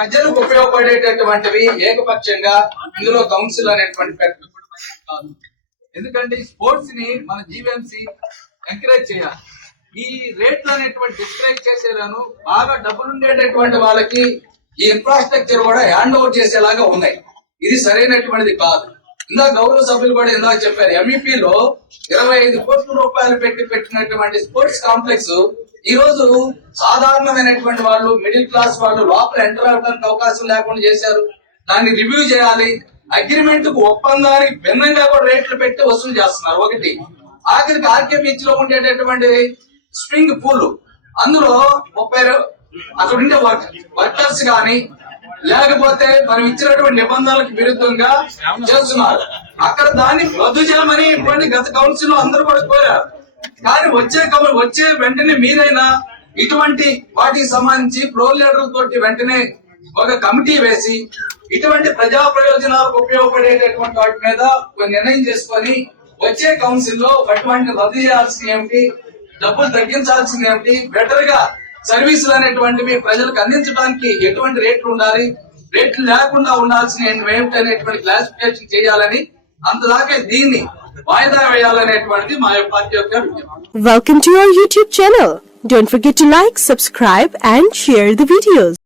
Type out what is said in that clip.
ప్రజలకు ఉపయోగపడేటటువంటివి ఏకపక్షంగా ఇందులో కౌన్సిల్ అనేటువంటి కాదు. ఎందుకంటే స్పోర్ట్స్ ని మన జీవీఎంసీ ఎంకరేజ్ చేయాలి. ఈ రేట్లు అనేటువంటి డిస్కరేజ్ చేసేలాను బాగా డబ్బులు ఉండేటటువంటి వాళ్ళకి ఈ ఇన్ఫ్రాస్ట్రక్చర్ కూడా హ్యాండ్ ఓవర్ చేసేలాగా ఉన్నాయి. ఇది సరైనటువంటిది కాదు. ఇందాక గౌరవ సభ్యులు కూడా ఇందాక చెప్పారు, ఎంఈపీ లో 25 కోట్ల రూపాయలు పెట్టినటువంటి స్పోర్ట్స్ కాంప్లెక్స్ ఈ రోజు సాధారణమైనటువంటి వాళ్ళు, మిడిల్ క్లాస్ వాళ్ళు లోపల ఎంటర్ అవడానికి అవకాశం లేకుండా చేశారు. దాన్ని రివ్యూ చేయాలి. అగ్రిమెంట్ కు ఒప్పందానికి భిన్నంగా కూడా రేట్లు పెట్టి వసూలు చేస్తున్నారు. ఒకటి ఆఖరికి ఆర్కే బీచ్ లో ఉండేటటువంటి స్విమ్మింగ్ పూల్, అందులో 30 అక్కడ ఉండే వర్కర్స్ గాని లేకపోతే మనం ఇచ్చినటువంటి నిబంధనలకు విరుద్ధంగా చేస్తున్నారు. అక్కడ దాన్ని రద్దు చేయమని ఇటువంటి గత కౌన్సిల్ లో అందరూ కూడా కోరారు. కానీ వచ్చే వెంటనే మీరైనా ఇటువంటి వాటికి సంబంధించి ప్రో లీడర్లతో వెంటనే ఒక కమిటీ వేసి ఇటువంటి ప్రజా ప్రయోజనాలకు ఉపయోగపడేటటువంటి వాటి మీద నిర్ణయం చేసుకొని వచ్చే కౌన్సిల్ లో అటువంటి రద్దు చేయాల్సింది ఏమిటి, డబ్బులు తగ్గించాల్సింది ఏమిటి, బెటర్ గా సర్వీసులు అనేటువంటివి ప్రజలకు అందించడానికి ఎటువంటి రేట్లు ఉండాలి, రేట్లు లేకుండా ఉండాల్సిన ఏమిటి అనేటువంటి క్లాసిఫికేషన్ చేయాలని, అంతదాకా దీన్ని వాయిదా వేయాలనేటువంటిది మా పార్టీ యొక్క విజ్ఞప్తి. Welcome to our YouTube channel. Don't forget to like, subscribe and share the videos.